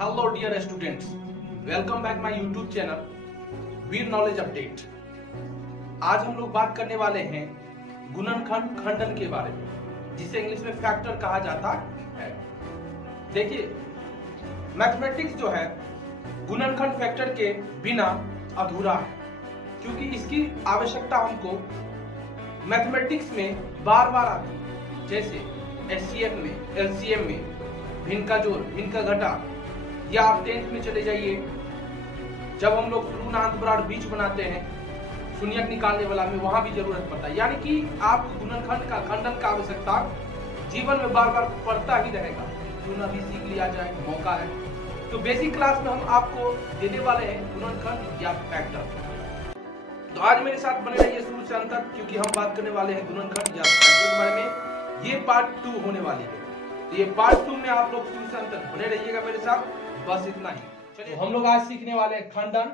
Hello dear students, welcome back my YouTube channel Veer knowledge update. आज हम लोग बात करने वाले हैं गुणनखंड खंडन के बारे में, जिसे इंग्लिश में फैक्टर कहा जाता है। देखिए, मैथमेटिक्स जो है गुणनखंड फैक्टर के बिना अधूरा है, क्योंकि इसकी आवश्यकता हमको मैथमेटिक्स में बार बार आती है। जैसे एचसीएफ में, एलसीएम में, भिन्न का जोड़, भिन्न का घटा, या आप 10th में चले जाइए, जब हम लोग शुरू नांत बराड़ बीच बनाते हैं शून्यक निकालने वाला में, वहां भी जरूरत पड़ता है। यानी कि आप गुणनखंड का खंडन का आवश्यकता जीवन में बार बार पड़ता ही रहेगा। क्यों ना भी सीख लिया जाए, मौका है। तो बेसिक क्लास में हम आपको देने वाले हैं गुणनखंड या फैक्टर। तो आज मेरे साथ बने रहिए शुरू से अंत तक, क्योंकि हम बात करने वाले हैं गुणनखंड या फैक्टर के बारे में। ये पार्ट 2 होने वाली है, तो ये पार्ट 2 में आप लोग शुरू से अंत तक बने रहिएगा मेरे साथ। बस इतना ही। चलिए, हम लोग आज सीखने वाले हैं खंडन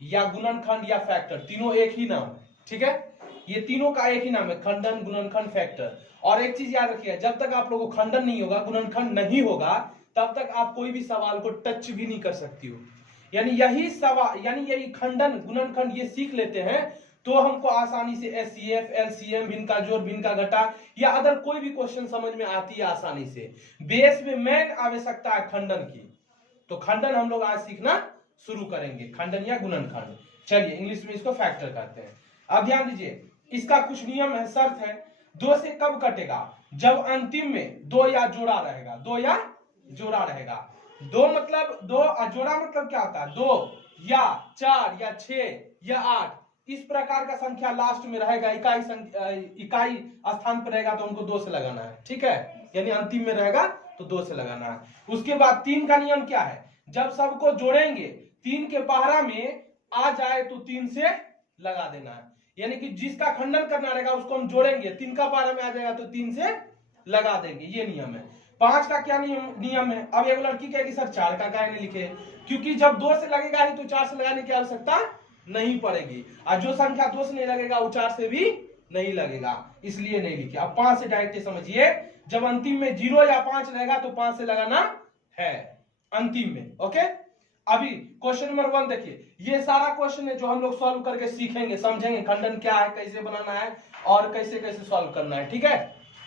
या गुणनखंड या फैक्टर। तीनों एक ही नाम है, ठीक है। ये तीनों का एक ही नाम है, खंडन, गुणनखंड, फैक्टर। और एक चीज याद रखिए, जब तक आप लोगों को खंडन नहीं होगा, गुणनखंड नहीं होगा, तब तक आप कोई भी सवाल को टच भी नहीं कर सकती हो। यानी यही सवाल, यानी यही खंडन गुणनखंड ये सीख लेते हैं तो हमको आसानी से एचसीएफ, एलसीएम, भिन्न का जोड़, भिन्न का घटा या अदर कोई भी क्वेश्चन समझ में आती है आसानी से। बेस में मेन आवश्यकता है खंडन की। तो खंडन हम लोग आज सीखना शुरू करेंगे, खंडन या गुणनखंड। चलिए, इंग्लिश में इसको फैक्टर कहते हैं। अब ध्यान दीजिए, इसका कुछ नियम है, शर्त है। 2 से कब कटेगा? जब अंतिम में 2 या जोड़ा रहेगा। 2 या जोड़ा रहेगा। 2 मतलब 2, जोड़ा मतलब क्या होता है? 2 या 4 या 6 या 8, इस प्रकार का संख्या लास्ट में रहेगा, इकाई स्थान पर रहेगा तो हमको 2 से लगाना है, ठीक है। यानी अंतिम में रहेगा तो 2 से लगाना है। उसके बाद 3 का नियम क्या है? जब सबको जोड़ेंगे 3 के पहरा में आ जाए तो 3 से लगा देना है। यानी कि जिसका खंडन करना रहेगा उसको हम जोड़ेंगे, 3 का पहरा में आ जाएगा तो 3 से लगा देंगे, ये नियम है। 5 का क्या नियम है? अब एक लड़की कहेगी सर 4 का काहे नहीं लिखे? क्योंकि जब 2 से लगेगा ही तो 4 से लगाने की आवश्यकता नहीं पड़ेगी, और जो संख्या 2 से नहीं लगेगा वो 4 से भी नहीं लगेगा, इसलिए नहीं लिखे। अब 5 से डायरेक्ट समझिए, जब अंतिम में 0 या 5 रहेगा तो 5 से लगाना है अंतिम में, ओके। अभी क्वेश्चन नंबर 1 देखिए, ये सारा क्वेश्चन है जो हम लोग सॉल्व करके सीखेंगे, समझेंगे खंडन क्या है, कैसे बनाना है और कैसे कैसे सॉल्व करना है, ठीक है।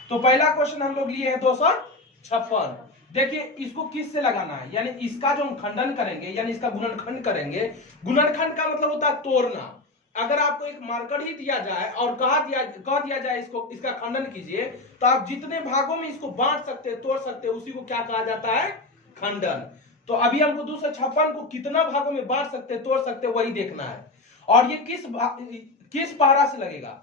तो पहला क्वेश्चन हम लोग लिए हैं 256। देखिए, इसको किस से लगाना है? यानी इसका जो हम खंडन करेंगे, यानी इसका गुणनखंड करेंगे। गुणनखंड का मतलब होता है तोड़ना। अगर आपको एक मार्कर ही दिया जाए और कह दिया जाए इसको, इसका खंडन कीजिए, तो आप जितने भागों में इसको बांट सकते हैं, तोड़ सकते हैं, उसी को क्या कहा जाता है? खंडन। तो अभी हमको 256 को कितना भागों में बांट सकते हैं, तोड़ सकते हैं, वही देखना है। और ये किस पहरा से लगेगा?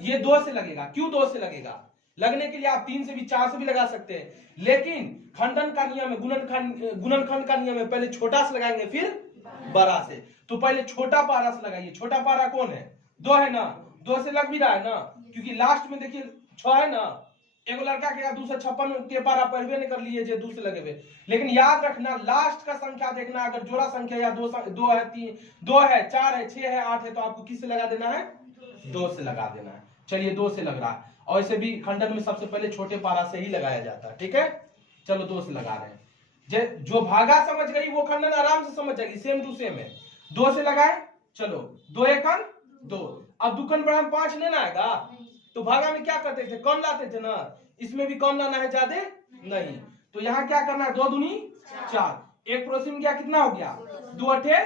ये 2 से लगेगा। क्यों 2 से लगेगा? लगने के लिए आप 3 से भी, 4 से भी लगा सकते हैं, लेकिन खंडन का नियम है, गुणनखंड का नियम है, पहले छोटा से लगाएंगे फिर बड़ा से। तो पहले छोटा पारा से लगाइए। छोटा पारा कौन है? 2 है ना। 2 से लग भी रहा है ना, क्योंकि लास्ट में देखिए 6 है ना। एक लड़का के 256 के पारा पढ़वे नहीं कर लिए जे 2 से लगे हुए, लेकिन याद रखना लास्ट का संख्या देखना। अगर जोड़ा संख्या या 2 है, 3, 2 है, 4 है, 6 है, 8 है, तो आपको किस से लगा देना है? 2 से लगा देना है। चलिए, 2 से लग रहा है। और ऐसे भी खंडन में सबसे पहले छोटे पारा से ही लगाया जाता है, ठीक है। चलो, 2 से लगा रहे हैं। जो भागा समझ गई वो खंडन आराम से समझ जाएगी, सेम टू सेम है। 2 से लगाए, चलो 2 एकन 2। अब दुकन बड़ा 5 लेना आएगा, तो भागा में क्या करते थे? कम लाते थे ना। इसमें भी कम लाना है, ज्यादा नहीं। तो यहाँ क्या करना है? 2 दूनी 4। एक पड़ोसी में क्या कितना हो गया? 2 अठे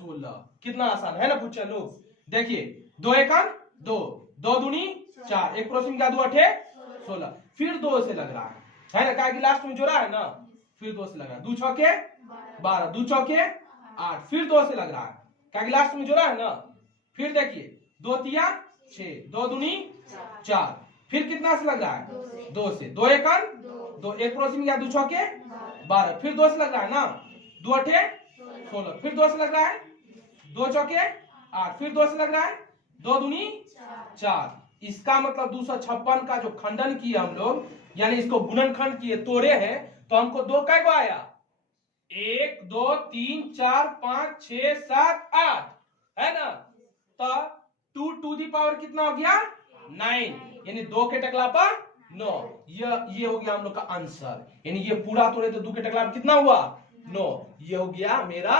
16। कितना आसान है ना पूछा लोग। देखिए, 2 एकन 2, 2 दूनी 4, एक पड़ोसी में क्या? 2 अठे 16। फिर 2 से लग रहा है ना, क्या लास्ट में जोड़ा है ना, फिर 2 से लग रहा है। 2 छके 12, 2 चौके 8, फिर 2 से लग रहा है, क्या लास्ट में जोड़ा है ना। फिर देखिए, 2 तिया 6, 2 दूनी 4, फिर कितना से लग रहा है? 2 से। 2 एकन 2, एक पड़ोसी में क्या? 2 छके 12, फिर 2 से लग रहा है ना। 2 अठे 16, फिर 2 से लग रहा है। 2 चौके 8, फिर 2 से लग रहा है। 2 दूनी 4। इसका मतलब 256 का जो खंडन किए हम लोग, यानी इसको गुणनखंड किए, तोड़े हैं, तो हमको 2 कै गो आया? 1 2 3 4 5 6 7 8 है ना। तो 2 टू दी पावर कितना हो गया? 9, यानी 2 के टकला पर 9। ये हो गया हम लोग का आंसर, यानी ये पूरा तोड़े तो 2 के टकला में कितना हुआ 9। ये हो गया मेरा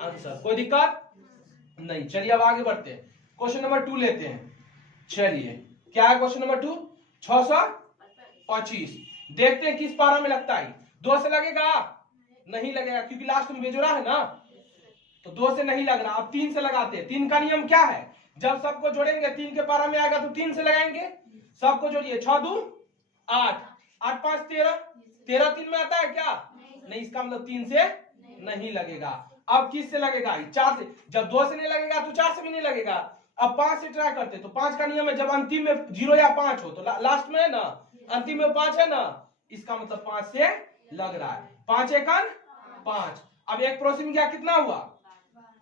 आंसर, कोई दिक्कत नहीं। चलिए अब आगे बढ़ते हैं, क्वेश्चन नंबर 2 लेते हैं। चलिए क्या है क्वेश्चन नंबर 2? 625। देखते हैं किस पारा में लगता है। 2 से लगेगा? नहीं लगेगा, क्योंकि लास्ट में बेजोड़ा है ना, तो 2 से नहीं लग रहा। अब 3 से लगाते हैं। 3 का नियम क्या है? जब सबको जोड़ेंगे 3 के पारा में आएगा तो 3 से लगाएंगे। सबको जोड़िए, 6 2 8, 8 5 13, 13 3 में आता है क्या? नहीं, इसका मतलब 3 से नहीं लगेगा। अब किस से लगेगा? 4 से। जब 2 से नहीं लगेगा तो 4 से भी नहीं लगेगा। अब 5 से ट्राई करते, तो 5 का नियम है जब अंतिम में 0 या 5 हो तो लास्ट में है ना, अंतिम में 5 है ना, इसका मतलब 5 से लग रहा है। 5 एकन 5। अब एक पड़ोसी में गया, कितना हुआ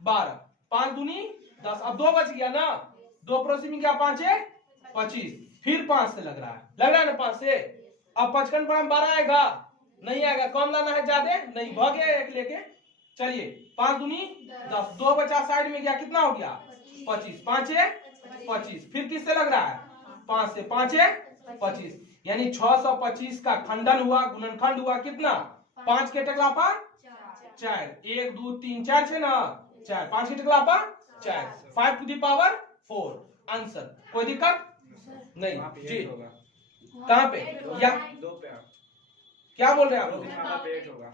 12, 5 दूनी 10। अब 2 बच गया ना, 2 पड़ोसी में गया, 5 है 25, फिर 5 से लग रहा है ना 5 से। अब 55 पर हम 12 आएगा? नहीं आएगा, कम लाना है ज्यादा नहीं, भागे एक लेके। चलिए 5 दूनी 10, 2 बचा साइड में गया, कितना हो गया 25, 5 है 25, फिर किससे लग रहा है 5 से, 5 है 25, यानी 625 का खंडन हुआ, गुणनखंड हुआ कितना 5 के टकला पर 4, 1 2 3 4 है ना 4, 5 के टकला पर 4, 5 टू द पावर 4 आंसर। कोई दिक्कत नहीं जी? कहाँ पे या 2 पे क्या बोल रहे हैं आप लोग? 8 होगा।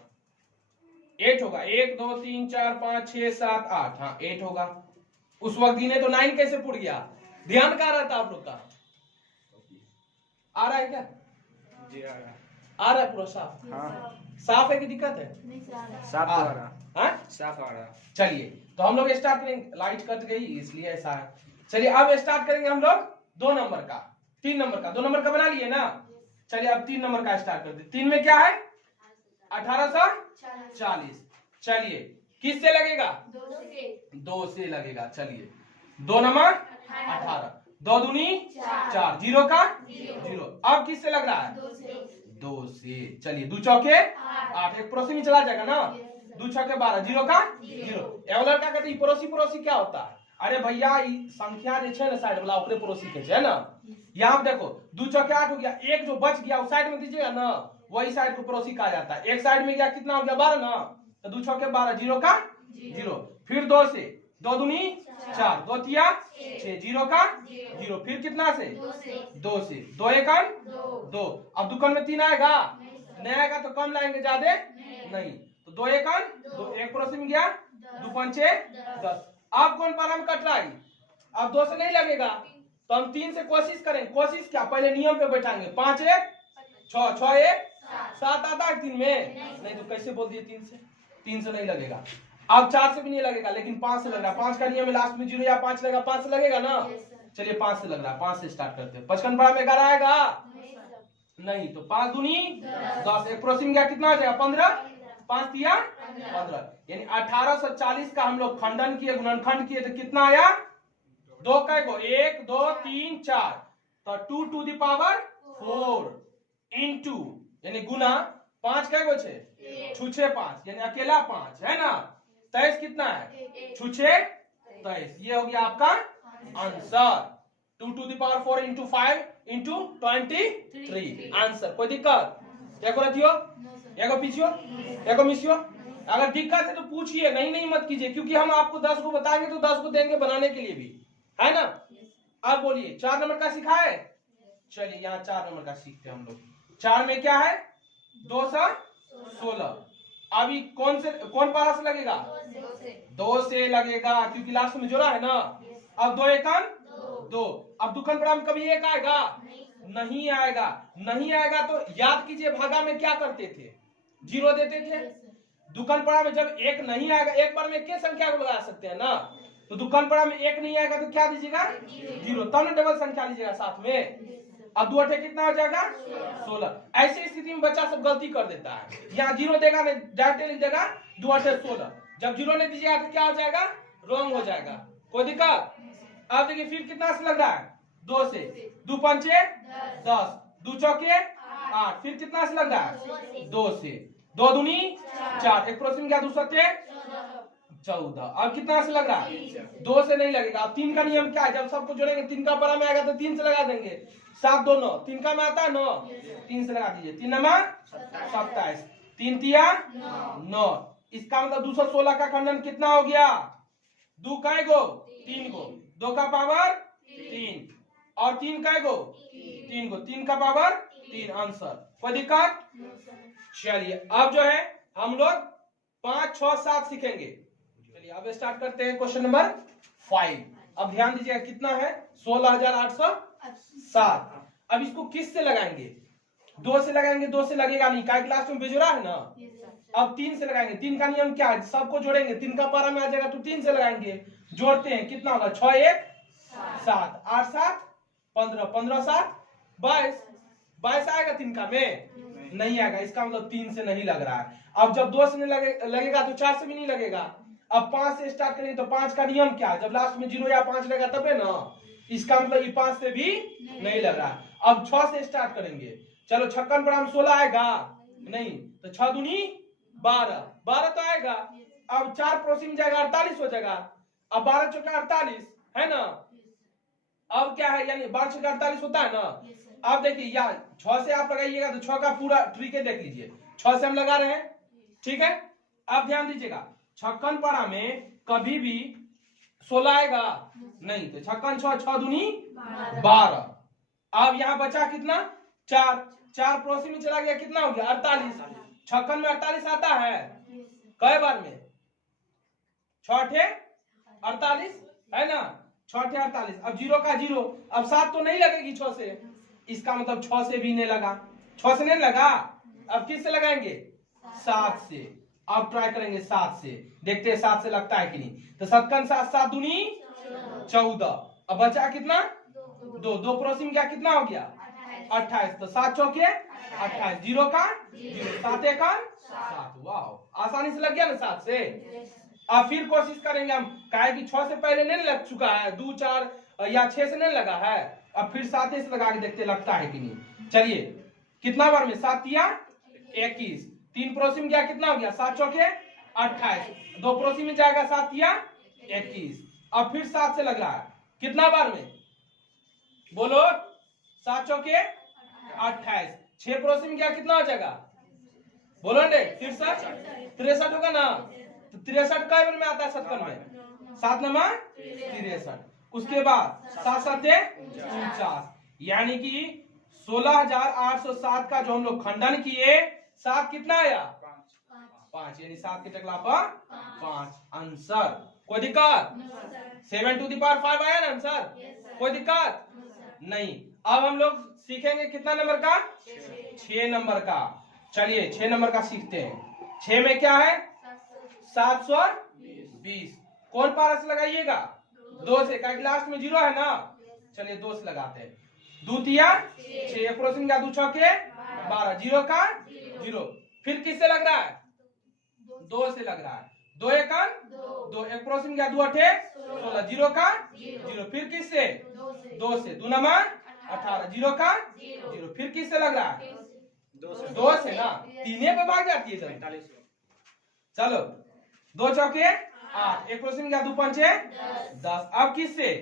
8 होगा, 1 2 3 4 5 6 7 8, हाँ 8 होगा। उस वक्त गिने तो 9 कैसे पुड़ गया? ध्यान कहाँ रहता आप लोग का? आ रहा है क्या? जी आ रहा। आ रहा है पूरा साफ? हाँ साफ है कि दिक्कत है? साफ आ आ रहा। हाँ? साफ आ रहा। चलिए तो हम लोग स्टार्ट करेंगे। लाइट कट गई इसलिए ऐसा है। चलिए अब स्टार्ट करेंगे हम लोग 2 नंबर का, 3 नंबर का। 2 नंबर का बना लिए ना? चलिए अब 3 नंबर का स्टार्ट करते। 3 में क्या है 1840। चलिए किससे लगेगा? 2 से लगेगा। चलिए 2 नंबर 18, 2 दूनी 4, 0 का 0। अब किससे लग रहा है 2 से। चलिए 2 चौके 8, एक पड़ोसी में चला जाएगा ना, 2 छके 12, 0 का 0। एगो लड़का कहते पड़ोसी पड़ोसी क्या होता है? अरे भैया संख्या जो है ना साइड वाला ओकरे पड़ोसी के है ना। यहाँ देखो 2 चौके 8 हो गया, एक जो बच गया उस साइड में दीजिएगा ना, वही साइड को पड़ोसी कहा जाता है। एक साइड में गया कितना हो गया 12 ना, तो 2 छके 12, 0 का 0। फिर 2 से, 2 दूनी 4, 2 तिया 6, 0 का 0। फिर कितना से 2 से, 2 एकन 2। अब दुकान में 3 आएगा? नहीं आएगा, तो कम लाएंगे ज्यादा नहीं, तो 2 एकन 2, एक पड़ोसी में गया, 2 पंचे 10। अब कौन पारा में कट रहा है? अब 2 से नहीं लगेगा, तो हम 3 से कोशिश करें। कोशिश क्या, पहले नियम पे बैठाएंगे। 5 1 6, 6 1 7 आता है 3 में? नहीं तो कैसे बोल दिए 3 से? 3 से नहीं लगेगा। अब 4 से भी नहीं लगेगा, लेकिन 5 से लग रहा है। 5 का नियम है लास्ट में 0 या 5 लगेगा, 5 से लगेगा ना। चलिए 5 से लग रहा है, 5 से स्टार्ट करते हैं। 55 पारा में 11 आएगा? नहीं, तो 5 दूनी 10, एक पड़ोसी में गया, कितना हो जाएगा 15, 5 तिया 15, यानी 1840 का हम लोग खंडन किए, गुणनखंड किए, तो कितना आया 2 का 1 2 3 4, तो 2 टू द पावर 4 इंटू, यानी गुना 5 का छे छुछे 5, यानी अकेला 5 है ना। 23 कितना है छुछे 23, ये हो गया आपका answer. 2 to the power 4 into 5 into 23 answer. कोई दिक्कत? एको रथियो, एको पीछियो, एको मिसियो। अगर दिक्कत है तो पूछिए, नहीं मत कीजिए, क्योंकि हम आपको 10 को बताएंगे तो 10 को देंगे बनाने के लिए भी, है ना। अब बोलिए 4 नंबर का सिखाए। चलिए यहाँ 4 नंबर का सीखते हैं हम लोग। 4 में क्या है 2 से 16। अभी कौन पारा से लगेगा 2 से लगेगा, क्योंकि लास्ट में जोड़ा है ना। अब 2 एकन 2। अब दुकान पर हम कभी 1 आएगा? नहीं आएगा। नहीं आएगा तो याद कीजिए भागा में क्या करते थे 0 देते थे। दुकान पड़ा में जब 1 नहीं आएगा, एक बार में क्या संख्या को लगा सकते हैं ना, तो दुकान पड़ा में 1 नहीं आएगा तो क्या दीजिएगा 0, तब ना डबल संख्या लीजिएगा साथ में। अब 2 अठे कितना हो जाएगा 16। ऐसी स्थिति में बच्चा सब गलती कर देता है, यहाँ 0 देगा नहीं, डायरेक्ट लिख देगा 2 अठे 16। जब 0 नहीं दीजिएगा तो क्या हो जाएगा रॉन्ग हो जाएगा। कोई दिक्कत? अब देखिए फिर कितना से लग रहा है 2 से, 2 पंचे 10, 2 चौके 8, फिर कितना से लग रहा है 2 से, 2 दूनी 4, एक पड़ोसी में क्या 2 सत्ते 14। अब कितना से लग रहा है? 2 से नहीं लगेगा। अब 3 का नियम क्या है? जब सबको जोड़ेंगे 3 का बड़ा में आएगा तो 3 से लगा देंगे। 7 2 9, 3 का में आता है 9, 3 से लगा दीजिए। 3 नंबर 27, 3 तिया 9। इसका मतलब 216 का खंडन कितना हो गया? 2 कै गो? 3 गो। 2 का पावर 3 और 3 कै गो? 3 गो। 3 का पावर 3। आंसर। कोई दिक्कत? चलिए अब जो है हम लोग 5 6 7 सीखेंगे। चलिए अब स्टार्ट करते हैं क्वेश्चन नंबर 5। अब ध्यान दीजिएगा कितना है? 16,807। अब इसको किस से लगाएंगे? 2 से लगाएंगे। 2 से लगेगा नहीं, काय क्लास में बेजोड़ा है ना। अब 3 से लगाएंगे। 3 का नियम क्या है? सबको जोड़ेंगे। 3 का पारा में आ जाएगा तो 3 से लगाएंगे। जोड़ते हैं, कितना होगा? 6 1 7, 8 7 15, 15 7 22। 22 आएगा 3 का में? नहीं आएगा। इसका मतलब 3 से नहीं लग रहा है। अब जब 2 से नहीं लगेगा तो 4 से भी नहीं लगेगा। अब 5 से स्टार्ट करेंगे तो 5 का नियम क्या है? जब लास्ट में 0 या 5 लगेगा तबे ना। इसका मतलब ये 5 से भी नहीं लग रहा है। अब 6 से स्टार्ट करेंगे। चलो 56 पर 16 आएगा नहीं, तो 6 दूनी 12, 12 तो आएगा। अब 4 पड़ोसी में जाएगा 48 हो जाएगा। अब 12 चौका 48 है ना। अब क्या है? यानी 12 चौका 48 होता है ना। अब देखिए यार 6 से आप लगाइएगा तो 6 का पूरा ट्रिक देख लीजिए। 6 से हम लगा रहे हैं, ठीक है। अब ध्यान दीजिएगा 56 पारा में कभी भी 16 आएगा नहीं, तो 56 6 6 दूनी 12। अब यहाँ बचा कितना? 4 4 पड़ोसी में चला गया, कितना हो गया? 48। 56 में 48 आता है कई बार में? 6 48 है ना। 6 48। अब 0 का 0। अब 7 तो नहीं लगेगी 6 से। इसका मतलब 6 से भी नहीं लगा। 6 से नहीं लगा। अब किस से लगाएंगे? 7 से। अब ट्राई करेंगे 7 से, देखते हैं 7 से लगता है कि नहीं। तो 7 7 7 दूनी 14। अब बचा कितना? 2 2 पड़ोसी में क्या कितना हो गया? 28। तो 7 चौके 28, 0 का 0, 7 1 7। वाह, आसानी से लग गया ना 7 से। अब फिर कोशिश करेंगे हम, काहे कि 6 से पहले नहीं लग चुका है, 2 4 या 6 से नहीं लगा है। अब फिर 7 से लगा के देखते लगता है कि नहीं। चलिए कितना बार में? 7 या 21। 3 पड़ोसी में गया, कितना हो गया? 7 चौके 28। 2 पड़ोसी में जाएगा 7 या 21। अब फिर 7 से लग रहा है, कितना बार में? बोलो। 7 चौके 28। 6 पड़ोसी में गया, कितना हो जाएगा? बोलो ने 63 63 होगा ना। तो 63 कई बार में आता है? 70 में। 7 नंबर 63। उसके बाद 7 7 49, यानी कि 16,807 का जो हम लोग खंडन किए, 7 कितना आया? 5, यानी 7 के टकला पर 5। आंसर। कोई दिक्कत? 7 टू द पावर 5 आया ना आंसर। कोई दिक्कत नहीं। अब हम लोग सीखेंगे कितना नंबर का? 6 नंबर का। चलिए 6 नंबर का सीखते हैं। 6 में क्या है? 720। कौन पारा से लगाइएगा? 2 से, क्या लास्ट में 0 है ना। चलिए 2 से लगाते हैं। 2 तिया 6, एक पड़ोसी में गया 2 छके 12, 0 का 0। फिर किससे लग रहा है? 2 से लग रहा है। 2 1 2, एक पड़ोसी में गया 2 8 16, 0 का 0। फिर किससे? 2 से। 2 नंबर 18, 0 का 0। फिर किससे लग रहा है? 2 से ना। 3 पे भाग जाती है। चलो 2 चौके 8, एक पड़ोसी में गया 2 5 10। अब किससे?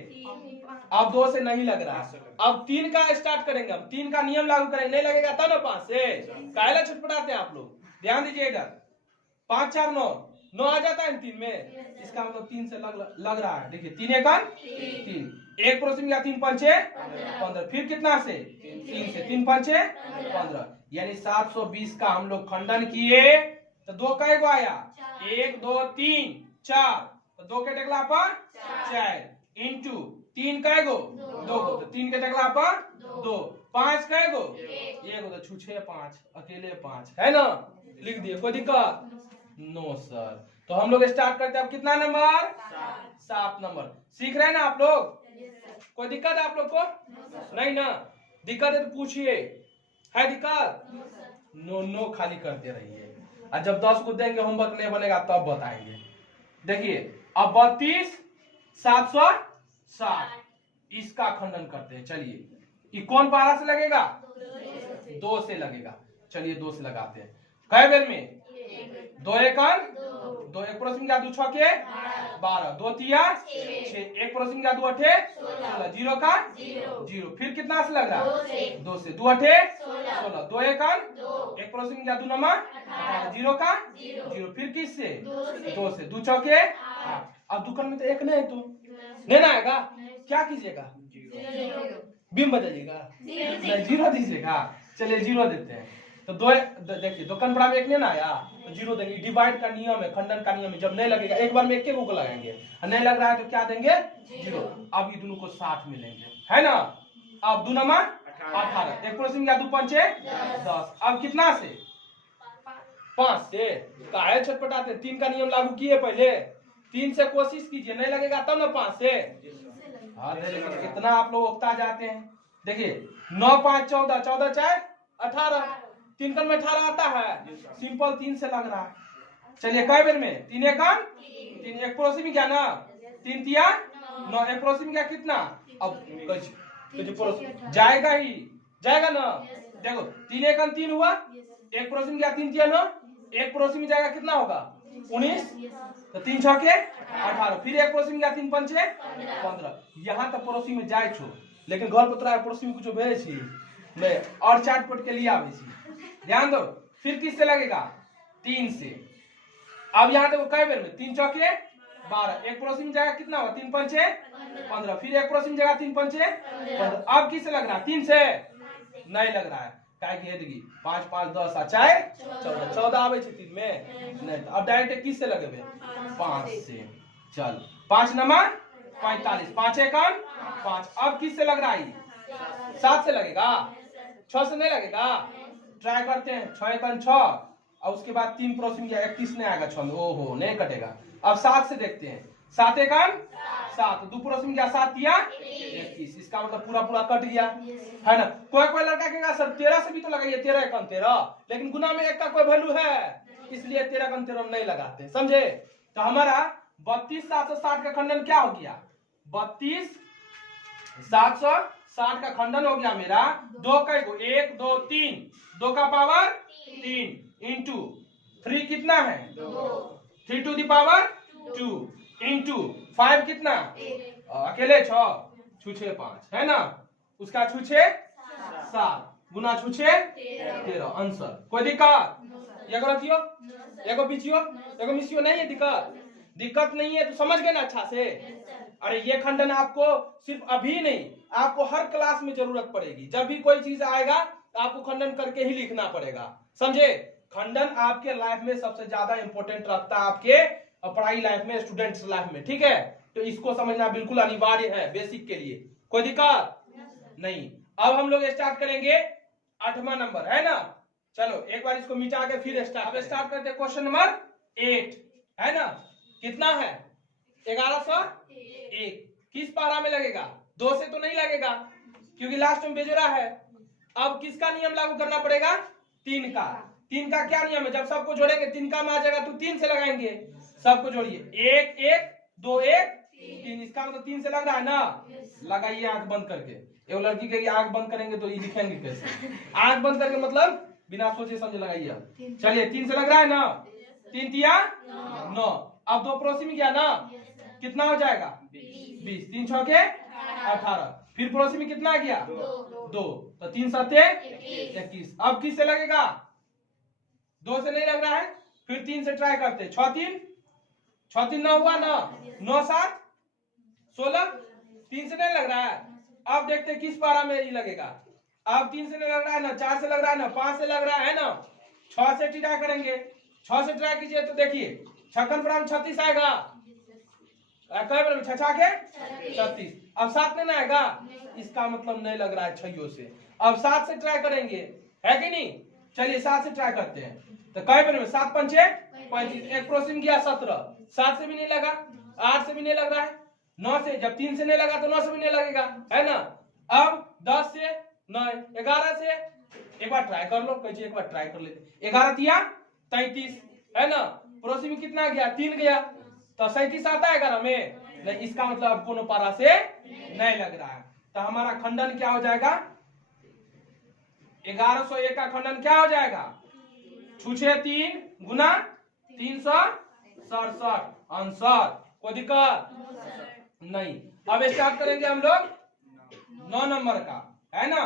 अब 2 से नहीं लग रहा। अब 3 का स्टार्ट करेंगे। अब 3 का नियम लागू करेंगे। नहीं लगेगा तब ना 5 से। कायला छटपटाते हैं आप लोग? ध्यान दीजिए इधर। 5 4 9 9 आ जाता है 3 में। इसका मतलब 3 से लग रहा है। देखिए 3 1 3, एक पड़ोसी में गया 3 5 15। फिर कितना से? 3 से। 3 5 15, यानी 720 का हम लोग खंडन किए। तो 2 का एगो आया, 1 2 3 4। तो 2 के टकला पर 4 इंटू 3 का एगो 2 को, तो 3 के टकला पर 2। 5 का एगो 1, तो छुछे 5, अकेले 5 है ना। लिख दिए। कोई दिक्कत? No sir. तो हम लोग स्टार्ट करते हैं। अब कितना नंबर? 7 नंबर। सीख रहे हैं ना आप लोग? कोई दिक्कत है आप लोग को? नहीं ना। दिक्कत है तो पूछिए। है दिक्कत? नो नो खाली करते रहिए। और जब 10 को देंगे होमवर्क नहीं बनेगा तब बताएंगे। देखिए अब 32 760 इसका खंडन करते हैं। चलिए ये कौन पारा से लगेगा? 2 से लगेगा। चलिए 2 से लगाते हैं। कै बेर में? 2 1 2, एक एक पड़ोसी में क्या दो छके 12, 2 तिया 6, एक पड़ोसी में क्या दो अठे 16, 0 का 0, फिर कितना से लग रहा है 2 से, 2 अठे 16, 2 एकन 1 पड़ोसी में क्या दो नमा 0 का 0, फिर किस से 2 से, 2 चौके 8। अब दुकान में तो एक नहीं है, तू नहीं ना आएगा, क्या कीजिएगा बीम बजाइएगा, नहीं 0 दीजिएगा। चलिए 0 देते हैं। तो दो देखिए दुकान पर एक नहीं ना आया तो 0 देंगे। डिवाइड का नियम है, खंडन का नियम है, जब नहीं लगेगा एक बार में एक को लगाएंगे, नहीं लग रहा है तो क्या देंगे 0। अब ये दोनों को साथ में लेंगे, है ना। अब 2 नमा 18, एक पड़ोसी में क्या 2 पंचे 10। अब कितना से 5 से, काहे छटपटाते, 3 का नियम लागू किए पहले, 3 से कोशिश कीजिए, नहीं लगेगा तब ना 5 से। हाँ कितना आप लोग उगता जाते हैं। देखिए 9 5 14, 14 4 18, 3 कन में 18 आता है, सिंपल 3 से लग रहा है। चलिए कई बेर में 3 एकन 3, एक पड़ोसी में क्या ना 3 तिया 9, एक पड़ोसी में क्या कितना, अब पड़ोसी जाएगा ही जाएगा ना। देखो 3 एकन 3 हुआ, एक पड़ोसी में क्या 3 तिया 9, एक पड़ोसी में जाएगा कितना होगा 19, तो 3 छके 18, फिर एक पड़ोसी में क्या 3 पंचे 15। यहाँ तक पड़ोसी में जाए छो, लेकिन घर पर पड़ोसी में कुछ भेज छी मैं और चाटपट के लिए आवे छी, ध्यान दो। फिर किससे लगेगा 3 से। अब यहाँ देखो कई बेर में 3 चौके 12, एक पड़ोसी में जाएगा कितना होगा 3 पंचे 15, फिर एक पड़ोसी में जाएगा 3 पंचे 15। अब किससे लग रहा है 3 से नहीं लग रहा है, क्या देखिए 5 5 10 चाहे 14, 14 आवे छे 3 में नहीं। तो अब डायरेक्ट किससे लगेबे 5 से। चल 5 नमा 45, 5 एकन 5। अब किससे लग रहा है 7 से लगेगा, 6 से नहीं लगेगा। ट्राई करते हैं 6 एकन 6, और उसके बाद 3 पड़ोसी में 31 नहीं आएगा 6 में, ओहो नहीं कटेगा। अब 7 से देखते हैं, 7 एकन 7, 2 पड़ोसी में क्या 7 या 21, इसका मतलब पूरा पूरा कट गया, है ना। कोई लड़का कहेगा सर 13 से भी तो लगाइए, 13 एकन 13, लेकिन गुना में 1 का कोई वैल्यू है, इसलिए 13 एकन 13 नहीं लगाते, समझे। तो हमारा 32 760 का खंडन क्या हो गया, 32 760 का खंडन हो गया मेरा 2 का 1 2 3, 2 का पावर 3 इंटू 3 कितना है 3 टू दी पावर 2 इंटू 5 कितना अकेले 6 छुछे 5, है ना। उसका छुछे 7 गुना छुछे 13, आंसर। कोई दिक्कत, एगो रखियो एगो पीछियो एगो मिसियो, नहीं है दिक्कत नहीं है तो समझ गए ना अच्छा से। अरे ये खंडन आपको सिर्फ अभी नहीं, आपको हर क्लास में जरूरत पड़ेगी। जब भी कोई चीज आएगा आपको खंडन करके ही लिखना पड़ेगा, समझे। खंडन आपके लाइफ में सबसे ज्यादा इंपॉर्टेंट रखता है, आपके पढ़ाई लाइफ में, स्टूडेंट्स लाइफ में, ठीक है। तो इसको समझना बिल्कुल अनिवार्य है बेसिक के लिए, कोई दिक्कत नहीं। अब हम लोग स्टार्ट करेंगे 8वां नंबर, है ना। चलो एक बार इसको मिटा के फिर स्टार्ट करते हैं। क्वेश्चन नंबर 8, है ना। कितना है 1101, किस पारा में लगेगा 2 से तो नहीं लगेगा क्योंकि लास्ट में बेजोड़ा है। अब किसका नियम लागू करना पड़ेगा 3 का। 3 का क्या नियम है, जब सबको जोड़ेंगे 3 का आ जाएगा तो 3 से लगाएंगे, सबको जोड़िए 1 1 2 1 3, इसका मतलब 3 से लग रहा है ना। लगाइए आंख बंद करके, एक लड़की कहेगी आंख बंद करेंगे तो ये लिखेंगे कैसे, आंख बंद करके मतलब बिना सोचे समझे लगाइए। चलिए 3 से लग रहा है ना, 3 तिया 9। अब 2 पड़ोसी में क्या ना कितना हो जाएगा 20, 3 छके 18, फिर पड़ोसी में कितना आ गया 2, तो 3 7 21। अब किससे लगेगा 2 से नहीं लग रहा है, फिर 3 से ट्राई करते हैं। 6 3 9 हुआ ना, 9 7 16, 3 से नहीं लग रहा है। अब देखते हैं किस पारा में ये लगेगा। अब 3 से नहीं लग रहा है ना, 4 से लग रहा है ना, 5 से लग रहा है ना, 6 से ट्राई करेंगे। 6 से ट्राई कीजिए तो देखिए 56 पर 36 आएगा, कई 6 के 36। अब 7 में नहीं आएगा, इसका मतलब नहीं लग रहा है 6 से। अब 7 से ट्राई करेंगे, है कि नहीं। चलिए 7 से ट्राई करते हैं। तो कई बार में 7 पंचे 35, एक पड़ोसी में गया 17, 7 से भी नहीं लगा, 8 से भी नहीं लग रहा है, 9 से, जब 3 से नहीं लगा तो 9 से भी नहीं लगेगा, है ना। अब 10 से 9, 11 से एक बार ट्राई कर लो, कहिए एक बार ट्राई कर लेते। 11 तिया 33, है ना। पड़ोसी में कितना गया 3 गया, तो 37 आता है 11 में नहीं, इसका मतलब अब कोनो पारा से नहीं लग रहा है। तो हमारा खंडन क्या हो जाएगा 1101 का खंडन क्या हो जाएगा, छुछे 3 गुना 360, 67 आंसर। कोई दिक्कत नहीं। अब स्टार्ट करेंगे हम लोग 9 नंबर का, है ना।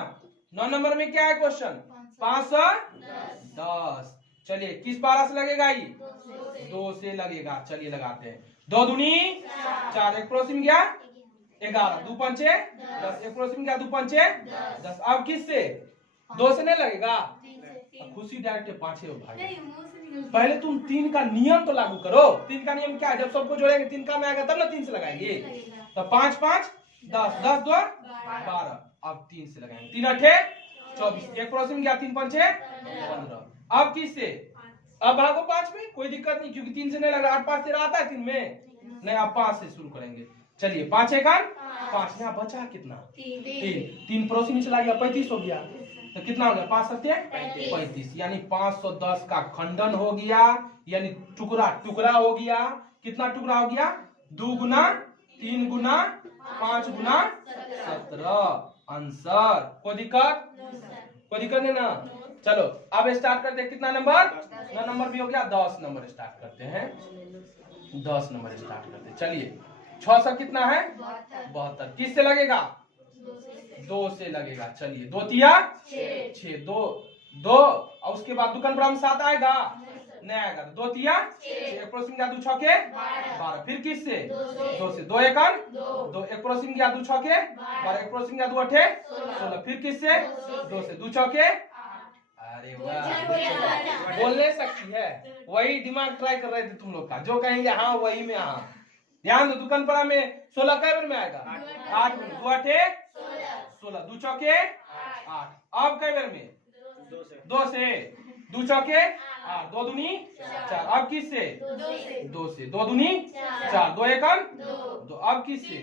9 नंबर में क्या है क्वेश्चन? 510। चलिए किस पारा से लगेगा ये? 2 से लगेगा। चलिए लगाते हैं। 2 दूनी 4, एक पड़ोसी में गया 11, 2 पंचे 10, एक पड़ोसी में गया 2 पंचे 10। अब किस से? 2 से नहीं लगेगा। खुशी डायरेक्ट 5 हो भाई। पहले तुम 3 का नियम तो लागू करो। 3 का नियम क्या है? जब सबको जोड़ेंगे 3 का में आएगा तब ना 3 से लगाएंगे। तो 5 5 10, 10 2 12। अब 3 से लगाएंगे। 3 8 24, एक पड़ोसी में गया 3 पंचे 15। अब किस से? अब भागो 5 में, कोई दिक्कत नहीं क्योंकि 3 से नहीं लग रहा। 8 5 13 आता है 3 में नहीं। अब 5 से शुरू करेंगे। चलिए 5 1 5। यहाँ बचा कितना? 3 पड़ोसी में चला गया 35 हो गया। तो कितना हो गया? 5 7 35। यानी 510 का खंडन हो गया, यानी टुकड़ा टुकड़ा हो गया। कितना टुकड़ा हो गया? 2 गुना 3 गुना 5 गुना 17 आंसर। कोई दिक्कत? कोई दिक्कत नहीं ना। चलो अब स्टार्ट करते हैं। कितना नंबर? 9 नंबर भी हो गया। 10 नंबर स्टार्ट करते हैं। 10 नंबर स्टार्ट करते हैं। चलिए 6 से कितना है? 72। किस से लगेगा? 2 से लगेगा। चलिए 2 तिया 6, 2 और उसके बाद दुकान पर 7 आएगा नहीं आएगा। 2 तिया 6, एक पड़ोसी में गया 2 छके 12। फिर किस से? 2 से। 2 1 2, एक पड़ोसी में गया 2 छके 12, एक पड़ोसी में गया 2 8 16। फिर किस से? 2 से। 2 छके। अरे वाह, बोल नहीं सकती है। वही दिमाग ट्राई कर रहे थे तुम लोग का। जो कहेंगे हाँ वही में हाँ। ध्यान दो। दुकान पर में 16 कै बार में आएगा? 8 में। 2 8 16, 2 चौके 8। अब कै बार में? 2 से। 2 चौके 8, 2 दूनी 4। अब किस से? 2 से। 2 दूनी 4, 2 1 2। अब किस से?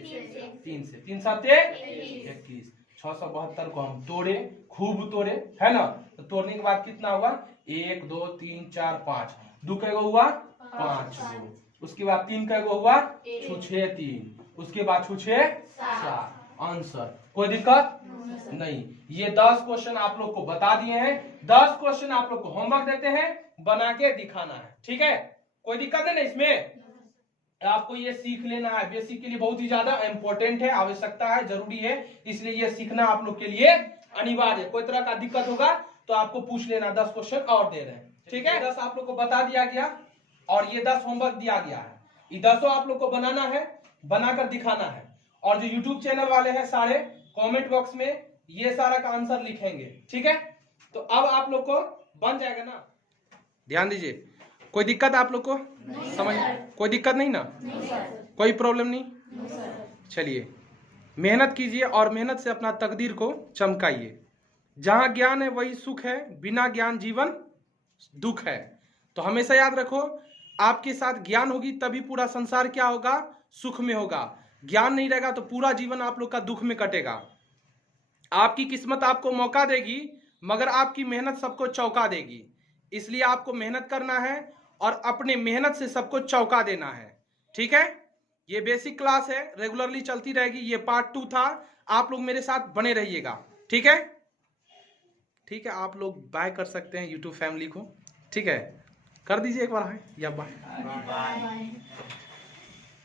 3 से। 3 7 21। 672 को हम तोड़े, खूब तोड़े, है ना। तो तोड़ने के बाद कितना हुआ? 1 2 3 4 5। 2 कैगो हुआ? 5 गो। उसके बाद 3 कैगो हुआ? 6 3। उसके बाद 6 7 आंसर। कोई दिक्कत नहीं। ये 10 क्वेश्चन आप लोग को बता दिए हैं। 10 क्वेश्चन आप लोग को होमवर्क देते हैं, बना के दिखाना है। ठीक है, कोई दिक्कत है ना इसमें। आपको ये सीख लेना है। बेसिक के लिए बहुत ही ज्यादा इंपॉर्टेंट है, आवश्यकता है, जरूरी है। इसलिए ये सीखना आप लोग के लिए अनिवार्य है। कोई तरह का दिक्कत होगा तो आपको पूछ लेना। 10 क्वेश्चन और दे रहे हैं। ठीक है, 10 आप लोग को बता दिया गया और ये 10 होमवर्क दिया गया है। ये 10 आप लोग को बनाना है, बनाकर दिखाना है। और जो यूट्यूब चैनल वाले हैं सारे कमेंट बॉक्स में ये सारा का आंसर लिखेंगे। ठीक है, तो अब आप लोग को बन जाएगा ना। ध्यान दीजिए। कोई दिक्कत आप लोग को? समझ? कोई दिक्कत नहीं ना? कोई प्रॉब्लम नहीं? चलिए मेहनत कीजिए और मेहनत से अपना तकदीर को चमकाइए। जहां ज्ञान है वही सुख है, बिना ज्ञान जीवन दुख है। तो हमेशा याद रखो, आपके साथ ज्ञान होगी तभी पूरा संसार क्या होगा? सुख में होगा। ज्ञान नहीं रहेगा तो पूरा जीवन आप लोग का दुख में कटेगा। आपकी किस्मत आपको मौका देगी मगर आपकी मेहनत सबको चौंका देगी। इसलिए आपको मेहनत करना है और अपने मेहनत से सबको चौंका देना है। ठीक है, ये बेसिक क्लास है, रेगुलरली चलती रहेगी। ये पार्ट 2 था। आप लोग मेरे साथ बने रहिएगा। ठीक है, ठीक है। आप लोग बाय कर सकते हैं यूट्यूब फैमिली को। ठीक है, कर दीजिए एक बार हाय या बाय।